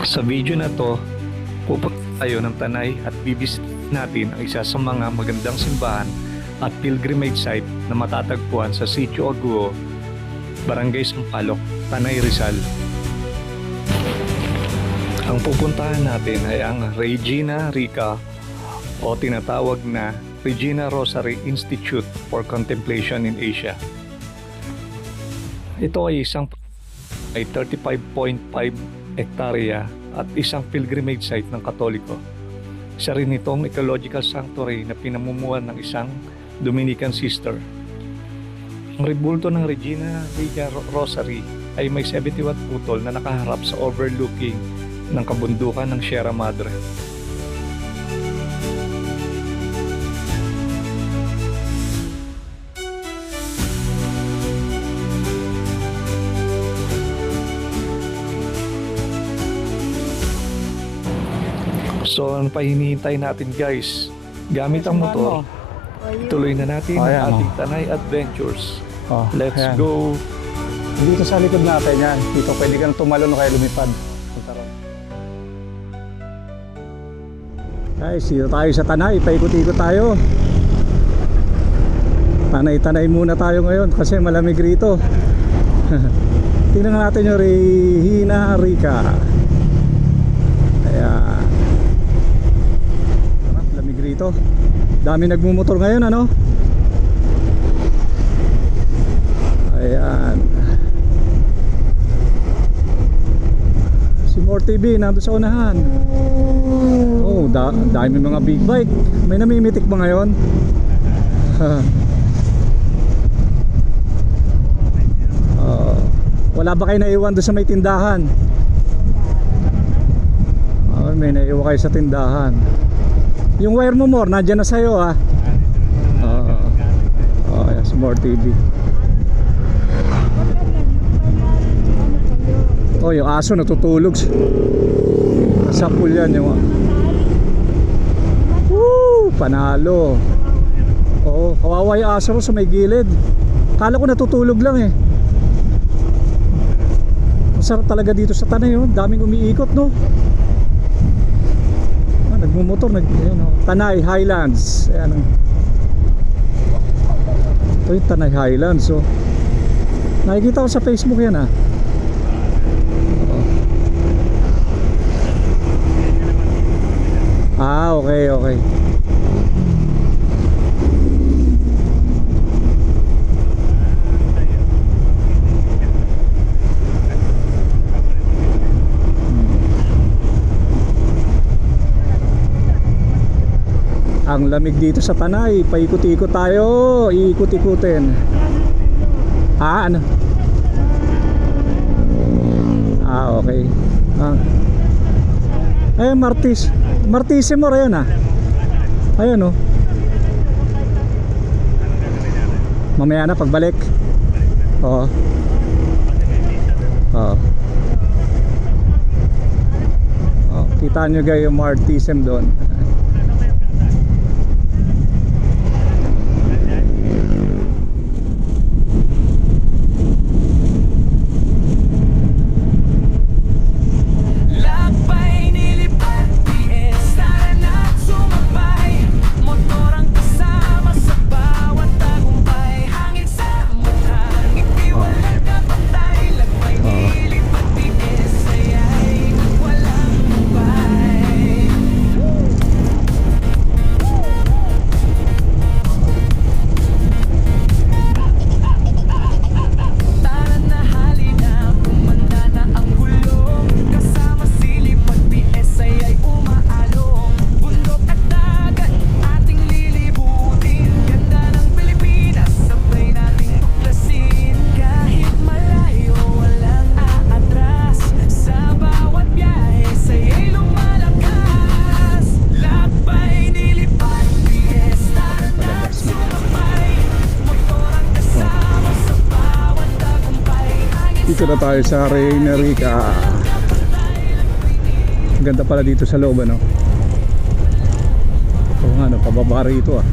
Sa video na to, pupunta tayo ng Tanay at bibisit natin ang isa sa mga magandang simbahan at pilgrimage site na matatagpuan sa Sitio Aguo, Barangay Sampaloc, Tanay, Rizal. Ang pupuntahan natin ay ang Regina Rica o tinatawag na Regina Rosary Institute for Contemplation in Asia. Ito ay isang 35.5 hektarya at isang pilgrimage site ng Katoliko. Isa rin itong ecological sanctuary na pinamumuhan ng isang Dominican sister. Ang rebulto ng Regina Rica Rosary ay may 71 putol na nakaharap sa overlooking ng kabundukan ng Sierra Madre. So ano pa hinihintay natin guys? Gamit ang motor, tuloy na natin ang ating Tanay Adventures. Let's go! Dito sa likod natin yan. Dito pwede kang tumalon o kaya lumipad. Guys, dito tayo sa Tanay. Paikot-ikot tayo. Tanay-tanay muna tayo ngayon kasi malamig rito. Tingnan natin yung Regina Rica. Ayan. Lamig rito. Dami nagmumotor ngayon, ano? Ayan. Si More TV nandun sa unahan. Oh, dami mga big bike. May namimitik ba ngayon? Wala ba kayo naiwan doon sa may tindahan? May naiwan kayo sa tindahan. Yung wire mo more, nandyan na sa'yo ah. Yes, More TV. Oh, yung aso natutulog. Sa pool yan yung... Woo! Panalo. Oo, kawawa yung aso sa may gilid. Kala ko natutulog lang eh. Masarap talaga dito sa Tanay, oh. Daming umiikot, no? Nagmumotor, ayan, oh. Tanay Highlands. Ayan, oh. Ito yung Tanay Highlands, oh. Nakikita ko sa Facebook yan, ah. Okay, okay. Ang lamig dito sa Tanay, paikot-ikot tayo, iikot-ikutin. Ano? Okay. Martissimo rin ah. Ayan oh. Mamaya na pagbalik. Oo. Kita nyo guys yung Martissimo doon. Dito na tayo sa Regina Rica. Ganda pala dito sa loob, ano? Oo nga, no, pababa rito ah.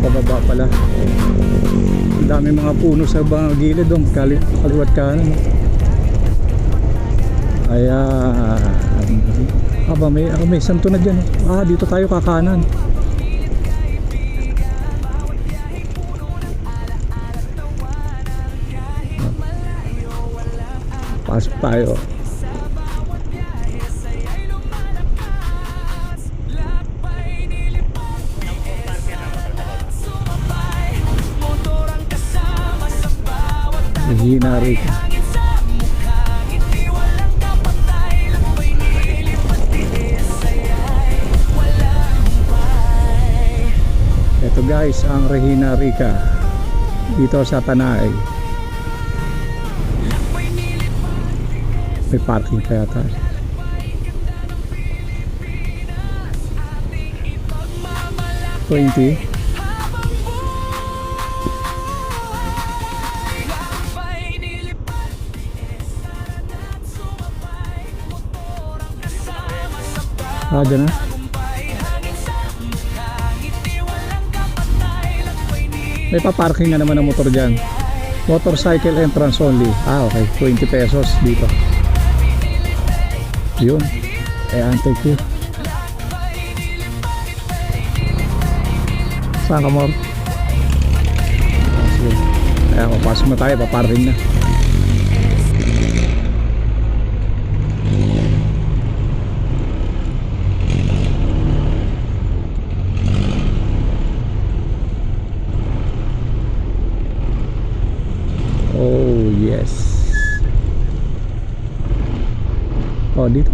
Pababa pala. Ang dami mga puno sa mga gilid doon, kaliwat kanan. Ayan. May santo na dyan. Dito tayo kakanan. Pasok tayo. Regina Rica. Ito guys, ang Regina Rica dito sa Tanay. May parking kaya tayo. $20. Dyan na. May pa-parking na naman ng motor dyan. Motorcycle entrance only. Okay. 20 pesos dito. Yun. Ayan, thank you. Saan ka, Mor? Sige. Ayan, papasok na tayo. Pa-parking na. Oh, yes. Oh, dito.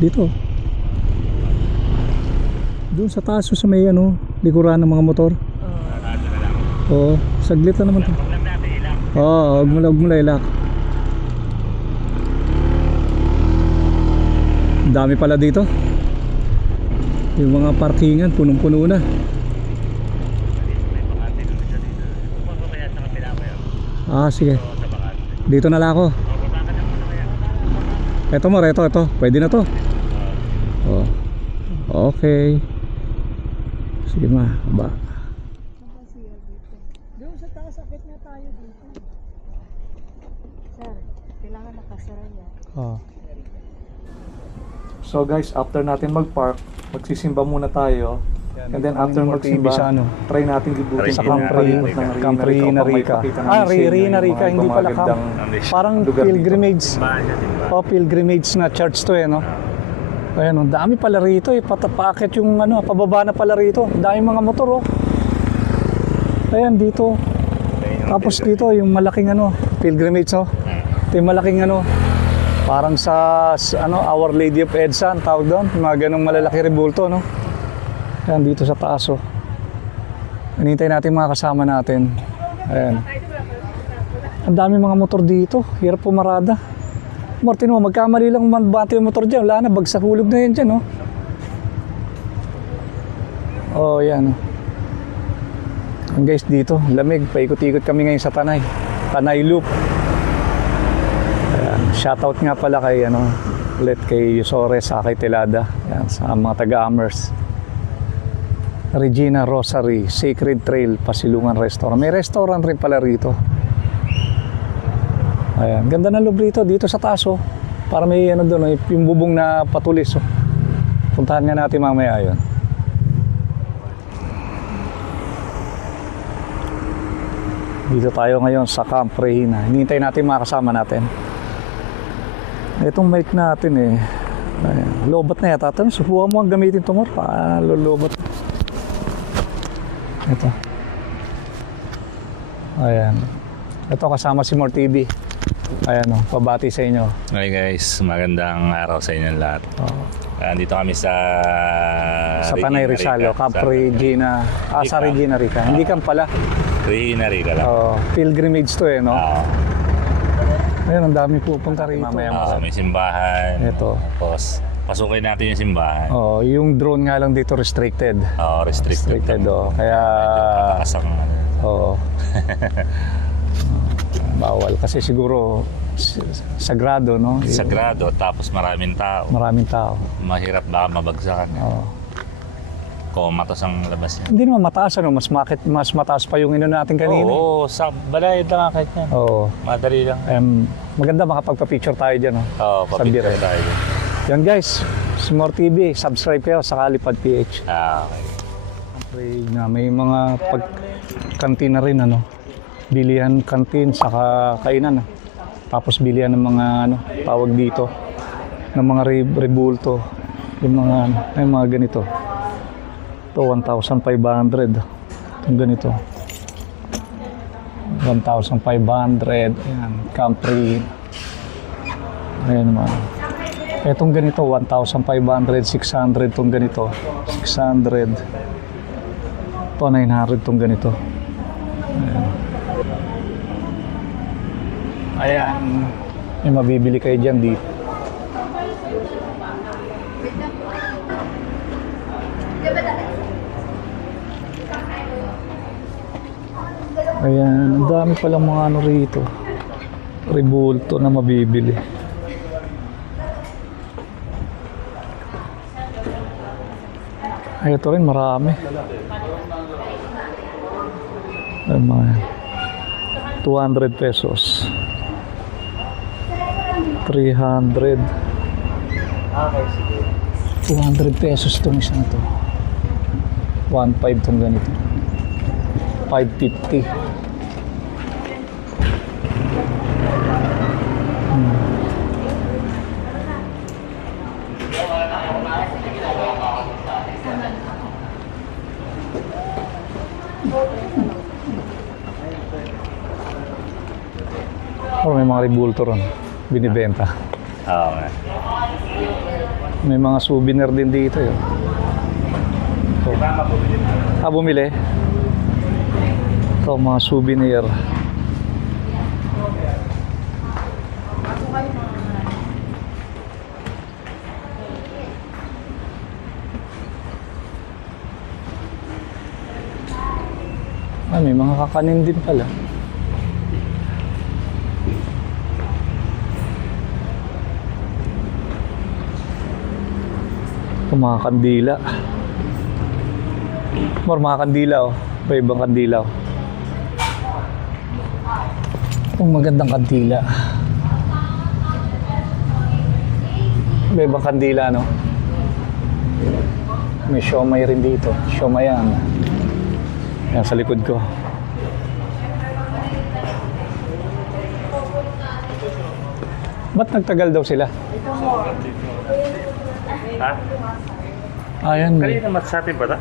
Dito. Doon sa taas sa may likuran ng mga motor. Oo, saglit lang naman to. Oo, huwag mo ilak. Dami pala dito. Yung mga parkingan, punong-puno na. Sige. Dito na lang ako. Ito mo, ito. Pwede na to. Oh. Okay. Sige ma, ba. Doon sa taas, akit na tayo dito. Sir, kailangan nakasara yan. So guys, after natin mag-park, magsisimba muna tayo. And then after magsimba, try natin libutin Sa yung palikot ng Regina Rica. Regina Rica, hindi pala parang pilgrimage. Pilgrimage na church to no. Ayan, dami pala rito patapakit yung pababa na pala rito. Dami mga motor Ayan dito. Tapos dito yung malaking pilgrimage Ito yung malaking parang sa Our Lady of Edsa ang tawag doon. Mga ganong malalaki rebulto Ayan dito sa taas Hinintay natin mga kasama natin. Ayan. Ang dami mga motor dito. Hirap pumarada. Martino, magkamali lang mabati yung motor dyan. Wala na, bagsak hulog na yan dyan yan And guys dito, lamig. Paikot-ikot kami ngayon sa Tanay. Tanay Loop. Ayan. Shoutout nga pala kay ulit kay Yusores, kay Telada. Ayan, sa mga taga-Amers. Regina Rosary, Sacred Trail, Pasilungan Restaurant. May restaurant rin pala rito. Ayan, ganda ng loob rito, dito sa taas Para may doon, yung bubong na patulis Puntahan nga natin mamaya yun. Dito tayo ngayon sa Camp Regina. Hinihintay natin mga kasama natin. Itong mic natin Ayan, lobat na yata. Subukan mo ang gamitin ito mo. Lulobot. Ito. Ayan. Ito kasama si More TV. Ayan pabati sa inyo. Okay guys, magandang araw sa inyo lahat. Andito kami sa Tanay Rizal, Camp Regina. Sa Regina Rica. Hindi kan pala. Regina Rica lang. Pilgrimage to Ayan, ang dami pupunta rito. Mamaya may simbahan. Ito. Tapos, pasukin natin yung simbahan. Yung drone nga lang dito restricted. Restricted. Kaya Kasang bawal kasi siguro sagrado Sagrado, tapos maraming tao. Maraming tao. Mahirap baka mabagsakan. Komatos ang labas niya. Hindi naman mataas, ano? Mas mataas pa yung ino natin kanina. Oo, sa balayad lang kahit niya. Oo. Madali lang. Maganda makapagpa-picture tayo dyan, oh. Oo, Sa papicture dire. tayo. Yan guys, Smore TV, subscribe kayo sa Kalipad PH. Okay. Pray na may mga kantina rin, ano. Bilihan kantin, saka kainan. Tapos bilihan ng mga, ano, tawag dito, ng mga rebulto. Yung mga ganito. Ito, 1,500. Yung ganito. 1,500. Ayan, Capri. Ayan naman. Etong ganito, 1,500, 600 itong ganito. 600. Ito, 900 itong ganito. Ayan. May mabibili kayo dyan dito. Ayan, ang dami palang mga ano rito. Rebulto na mabibili. Ay, ito rin marami. Ay, mga 200 pesos. 300. 200 pesos itong isang to. 1.5 itong ganito. 550. Oh, may mga rebulto ron. Binibenta. Oo nga. May mga souvenir din dito. Yun. So, bumili? Ito, mga souvenir. May mga kakanin din pala. Ito, mga kandila. Mga kandila, oh. May ibang kandila, oh. Itong magandang kandila. May ibang kandila, no? May siomay rin dito. Siomayan. Yan sa likod ko. Ba't nagtagal daw sila? Ha? Ayan, may Kanina mat sa atin ba ta?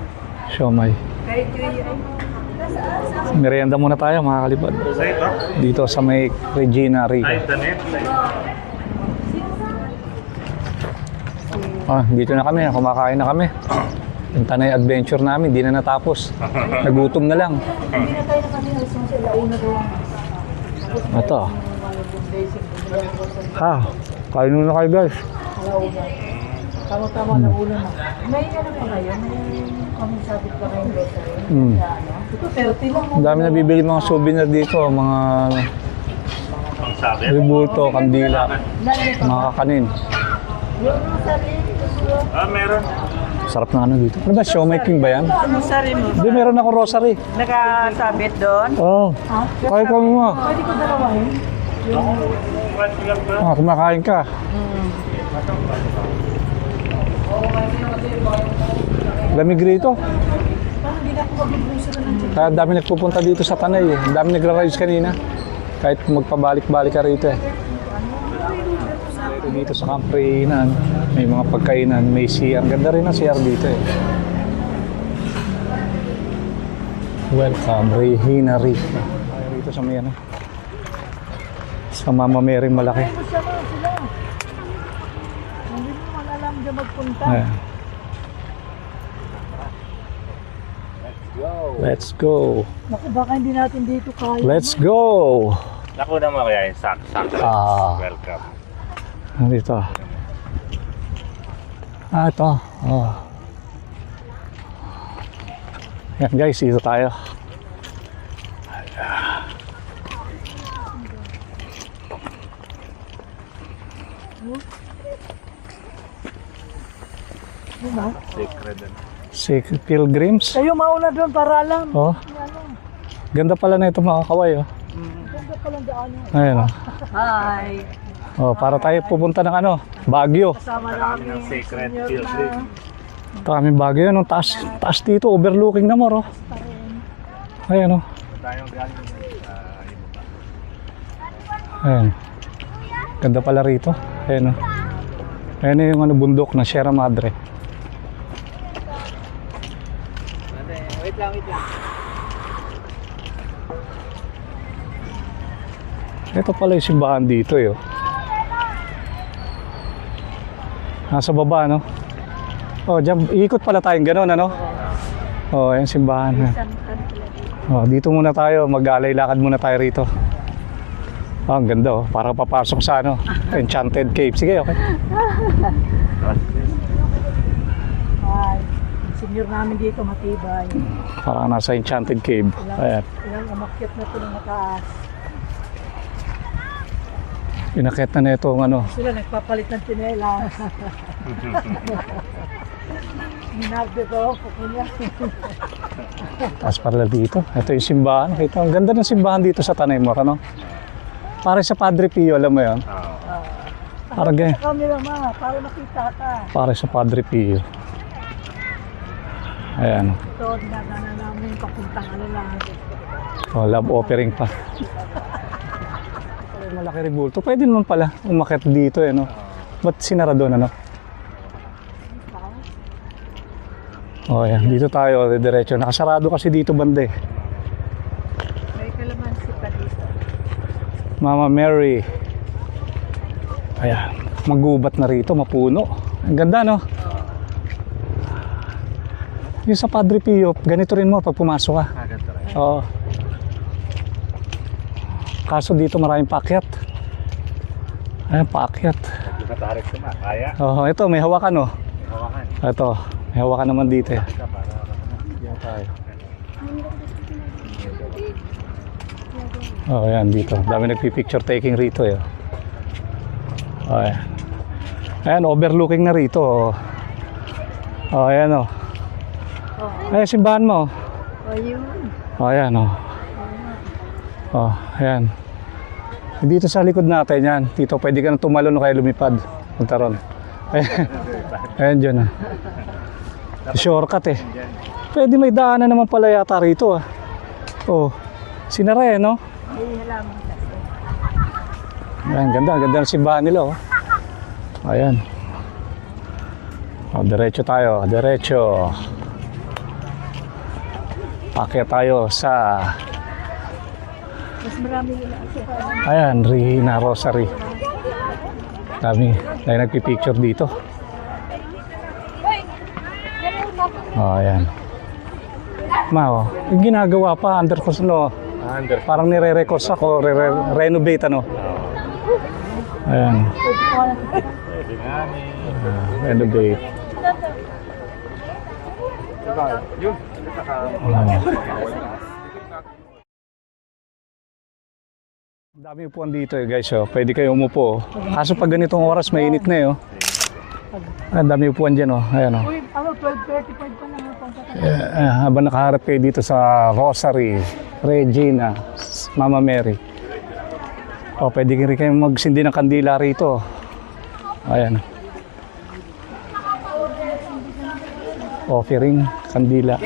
siomay. Merienda muna tayo, mga kalipad. Sa ito? Dito sa may Regina Rica. Danet. Dito na kami, kumakain na kami. Yung Tanay adventure namin, di na natapos. Nagutom na lang. Hindi na tayo nakanina. Sa launa daw. Ito. Kain muna kayo guys. Launa. Tama-tama na ulan na. May ano pa kayo? May kami sabit pa kayo grocery? Ito 30 lang. Ang dami nabibili mga souvenir dito, mga rebulto, kandila, mga kakanin. Yung rosary. Meron. Sarap na ano dito. Ano ba, siomay king ba yan? Ano sari mo? Hindi, meron ako rosary. Nakasabit doon? Oo. Kaya ka mo. Pwede ko dalawahin? Kumakain ka. Lamig rito. Parang hindi na ako mag-grocery ng dyan. Kaya dami nagpupunta dito sa Tanay eh. Dami nagra-rides kanina. Kahit magpabalik-balik ka rito eh. Dito sa Camp Reinan, may mga pagkainan, may CR. Ganda rin ang CR dito eh. Welcome, Regina Rica. Dito sa may ano. Sa Mama Mary'ng malaki. Sila. Hindi mo man alam dyan magpunta. Ayan. Let's go. Naku, baka hindi natin dito kaya. Let's go. Naku naman kaya yung sak-sak. Welcome. Dito. Ito. Oh. Yan guys, dito tayo. Diba? Sacred. Pilgrims. Kayo mauna doon para alam. Oh. Ganda pala na ito mga kaway, oh. Ganda pa lang daan. Ayan, oh. Hi. Oh, para tayo pupunta ng ano, Baguio. Kasama namin. Sacred Senior Pilgrim. na. Ito aming Baguio, no? Taas, taas dito, overlooking na mo, oh. Ayan, oh. Tayong galing sa Ayan. Ganda pala rito. Ayan, oh. Ayan na yung ano, bundok na Sierra Madre. Wait lang. Ito pala yung simbahan dito, eh, oh. Nasa baba, no? Oh, dyan, ikot pala tayong gano'n, ano? Oh, ayan simbahan. Oh, dito muna tayo, mag-alay-lakad muna tayo rito. Oh, ang ganda, oh. Para papasok sa ano, Enchanted Cave. Sige, okay. Ay, senior namin dito matibay. Para nasa Enchanted Cave. Ayan. Ilang umakyat na ito ng mataas. Inakit na itong ano. Sila nagpapalit ng tinela. Minagde ko, kukunya. Taas pala dito. Ito yung simbahan. Kita, ang ganda ng simbahan dito sa Tanay Mor, ano? Para sa Padre Pio, alam mo yun? Para ganyan. Sa camera ma, para makita ka. Para sa Padre Pio. Ayan. Ito, dinadana namin papuntang ano lang. Oh, love offering pa. Malaki rin bulto. Pwede naman pala umakyat dito, eh, no? Ba't sinara doon, ano? Oh, yan. Dito tayo, diretso. Nakasarado kasi dito banda, eh. May kalamansi pa dito. Mama Mary. Ayan. Magubat na rito, mapuno. Ang ganda, no? Yung sa Padre Pio, ganito rin mo pag pumasok ka. Oo. Kaso dito maraming paakyat. Ayan, paakyat. Matarik sa kaya. Oo, ito, may hawakan, oh. Hawakan. Ito, may hawakan naman dito, eh. Diyan tayo. Oh, ayan, dito. Dami nagpipicture taking rito, eh. Oh, ayan. Ayan, overlooking na rito, oh. Oh, ayan, oh. Ayan, simbahan mo. O yun. Oh, ayan, oh. Oh, ayan. Dito sa likod natin, yan. Dito, pwede ka na tumalon o kaya lumipad. Punta ron. Ayan, ayan dyan, ah. Shortcut, eh. Pwede may daanan naman pala yata rito, ah. Oh, sinara, eh, no? May halaman kasi. Ayan, ganda. Ganda ng simbahan nila, oh. Ayan. Oh, diretso tayo. Diretso. Pakyat tayo sa... Mas marami nila kasi. Ayan, Regina Rosary. Dami. Dahil nagpipicture dito. Oh, ayan. Ma, oh. Yung ginagawa pa, under no? Parang nire-recourse ako, renovate, ano? Ayan. Renovate. Ang dami upuan dito, eh, guys. Oh. Pwede kayo umupo. Oh. Kaso pag ganitong oras, mainit na, eh. Oh. Ang dami upuan dyan, oh. Ayan, oh. Uy, ano, 12:35 pa lang ang pagkakataon. Habang nakaharap kayo dito sa Rosary, Regina, Mama Mary. O, pwede rin kayo magsindi ng kandila rito. Ayan. Offering, kandila.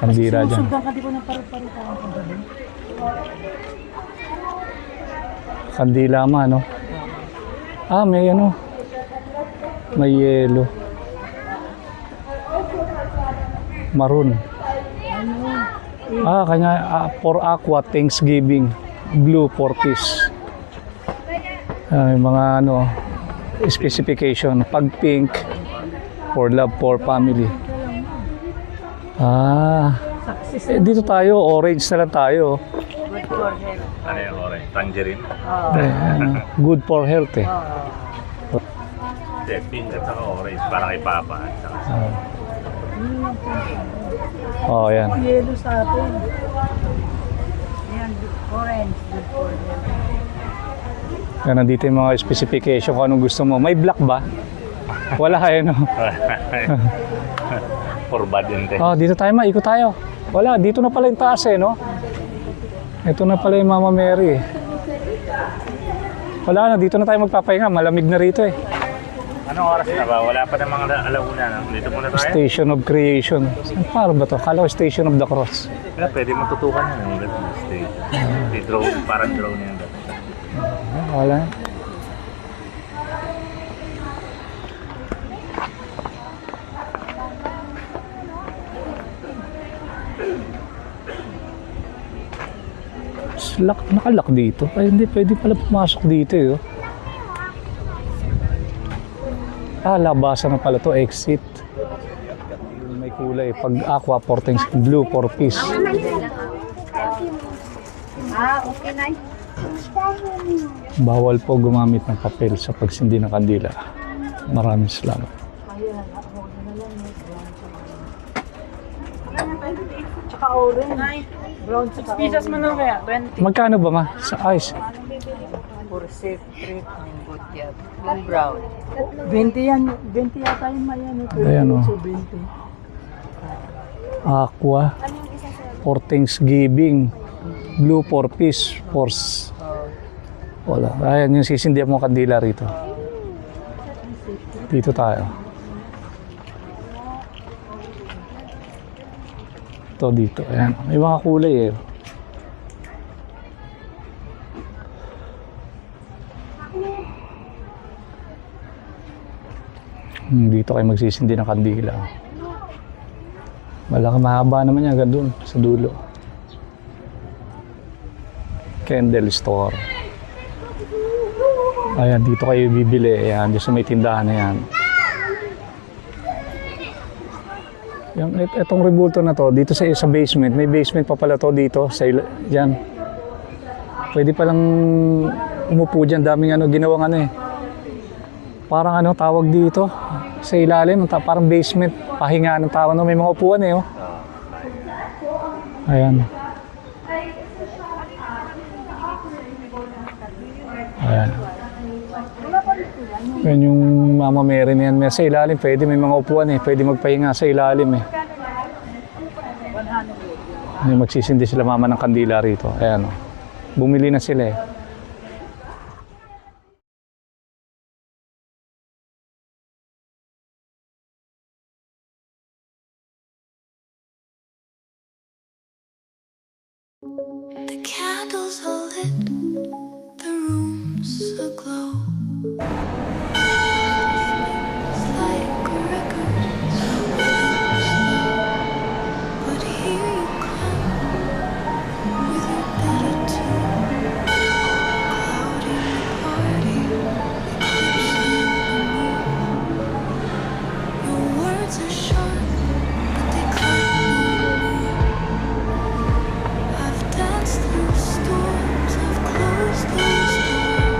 Kandila dyan. Susundan ka, di ko na paru-parutan ang kagabi. Kandila ma, no? Ah, may ano. May yelo. Maroon. Ah, kanya for aqua, Thanksgiving. Blue for peace. May mga ano, specification. Pag pink, for love, for family. Ah, dito tayo, orange na lang tayo. Good for health. Ano yung orange? Tangerine? Good for health, eh. Hindi, pink at saka orange. Para kay Papa. At saka Oh, yan. Yelo sa atin. Ayan, orange. Good for health. Yan, nandito yung mga specification kung anong gusto mo. May black ba? Wala no? For bad intent. Oh, dito tayo ikot tayo. Wala, dito na pala yung taas no? Ito na pala yung Mama Mary Wala na, dito na tayo magpapahinga. Malamig na rito Anong oras na ba? Wala pa namang alauna. Dito muna tayo? Station of Creation. Saan para ba to? Kala ko Station of the Cross. Kaya pwede mo tutukan yun. Drone, parang drone yan. Wala. Nakalock dito. Ay, hindi pwede pala pumasok dito labasan na pala to, exit. May kulay. Pag aqua, portings, blue, 4 piece. Okay na. Bawal po gumamit ng papel sa pagsindi ng kandila. Maraming salamat. Tsaka orange. Brown tsaka Pizzas mo na kaya? 20. Magkano ba ma? Sa ice? For safe trip ng good job. Yung brown. 20 yan. 20 yata yung mayan. Ayan So 20. Aqua. For Thanksgiving. Blue 4 piece. Force. Wala. Ayan yung sisindihan mo kandila rito. Dito tayo. Ito dito. Ayan. May mga kulay Dito kayo magsisindi ng kandila. Mahaba naman yan hanggang doon sa dulo. Candle store. Ayan, dito kayo bibili. Ayan, dito sa may tindahan na yan. Itong rebulto na to, dito sa basement, may basement pa pala to dito. Yan. Pwede palang umupo dyan. Daming ginawang Parang tawag dito sa ilalim, parang basement, pahingaan ng tao. May mga upuan Ayan. Ayan. Yan yung Mama Mary na yan. Sa ilalim, pwede may mga upuan Pwede magpahinga sa ilalim Magsisindi sila mama ng kandila rito. Ayan Bumili na sila The candles are lit, the room's aglow. It's like a record, but here you come with your better tune, clouding the party, eclipsing the moon. Your words are sharp, but they cut no more. I've danced through storms, I've closed those doors.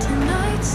Tonight's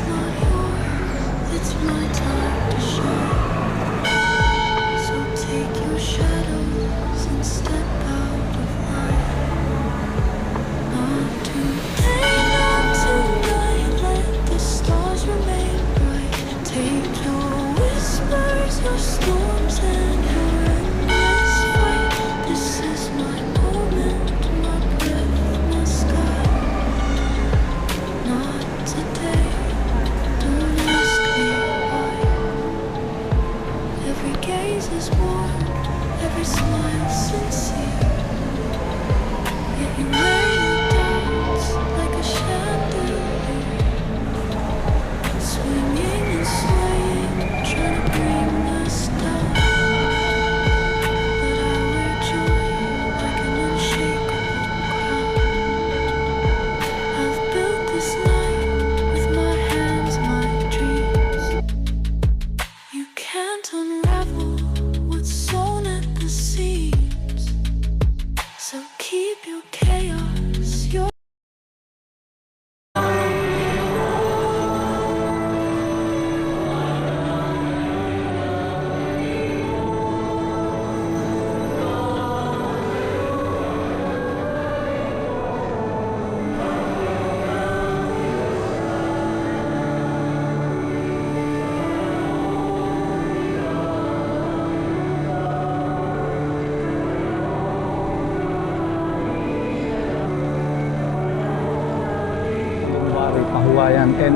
Mahuwayan and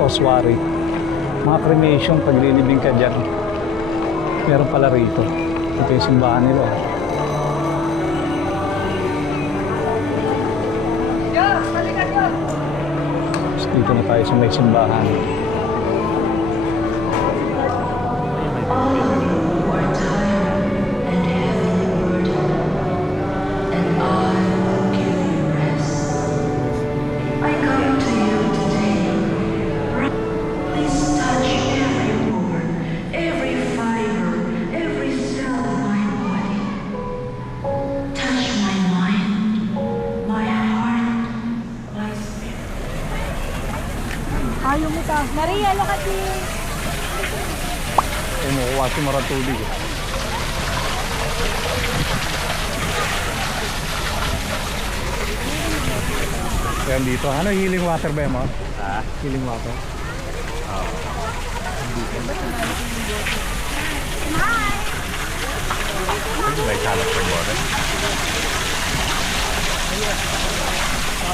Oswari. Mga cremation, pag lilibing ka dyan, meron pala rito. Ito yung simbahan nila. So, dito na tayo sa may simbahan. I come to you today. Please touch every pore, every fiber, every cell of my body. Touch my mind, my heart, my spirit. Ayaw mo ta. Maria, look at me. Kumukuha si Marang tubig. Yan dito. Ano healing water ba mo? Healing water. May salad for water.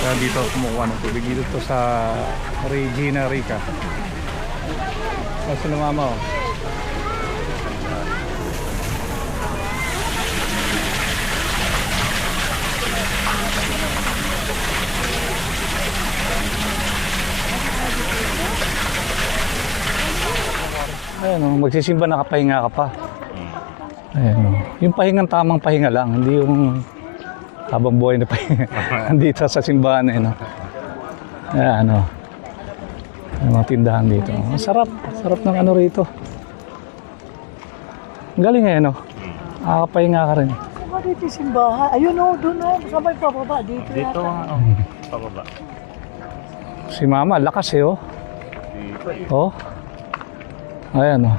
Yan dito kumukuha ng tubig. Dito to sa Regina Rica. Kasi mama oh. Ayan o, magsisimba nakapahinga ka pa. Ayan o. Yung pahingang tamang pahinga lang, hindi yung habang buhay na pahinga. Andito sa simbahan na yun o. Ayan o. Yung mga tindahan dito. Ang sarap. Sarap ng ano rito. Ang galing ngayon o. Nakakapahinga ka rin. Saan dito yung simbahan? Ayun o, doon o. Saan ba yung pababa? Dito Dito yata. ano, pababa. Si mama, lakas eh o. Oh. Ayan o.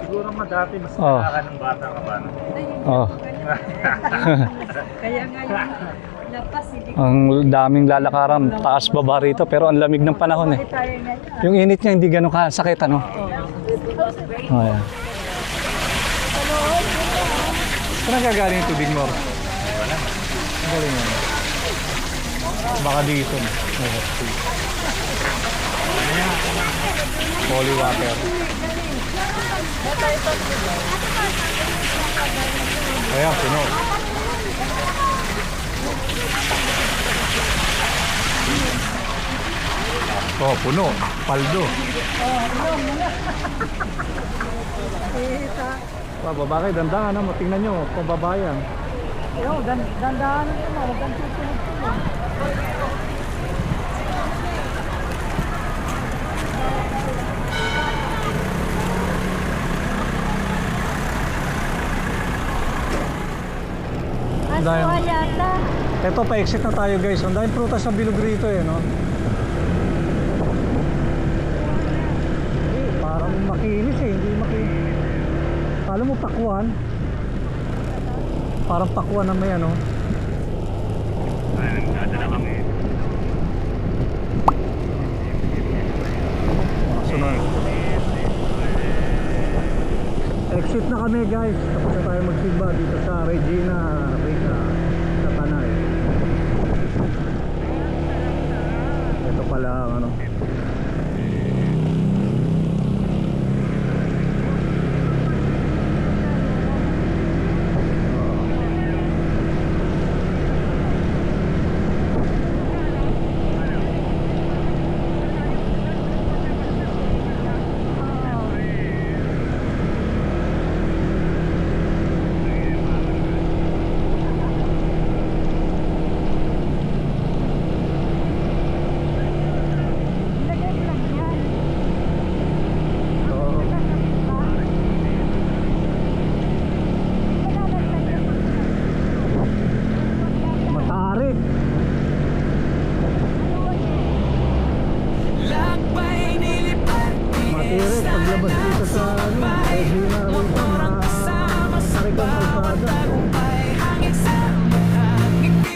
Siguro dati mas Oh. ng bata ka ba? Oh. Kaya nga yung lapas, hindi Ang daming lalakaran, taas baba rito, pero ang lamig ng panahon eh. tayo ngayon. Yung init niya hindi ganun kasakit ano. Oh, ayan. Saan gagaling yung tubig mo? Ang galing yan. Baka dito. Holy water. Ayan, puno. Oh, puno. Paldo. Pababa kayo, dandahan na. Tingnan nyo, pababa yan. Ayun, dandahan naman. Huwag kang tutulog-tulog. Dahil- Aswa yata. Ito, pa-exit na tayo guys. Ang dahil prutas na bilog rito eh, no? Parang makinis eh, hindi makinis. Kala mo pakwan. Parang pakwan na may ano. Ayun, nagdadala kami. Sunod. Exit na kami guys. Tapos na tayo magsimba dito sa Regina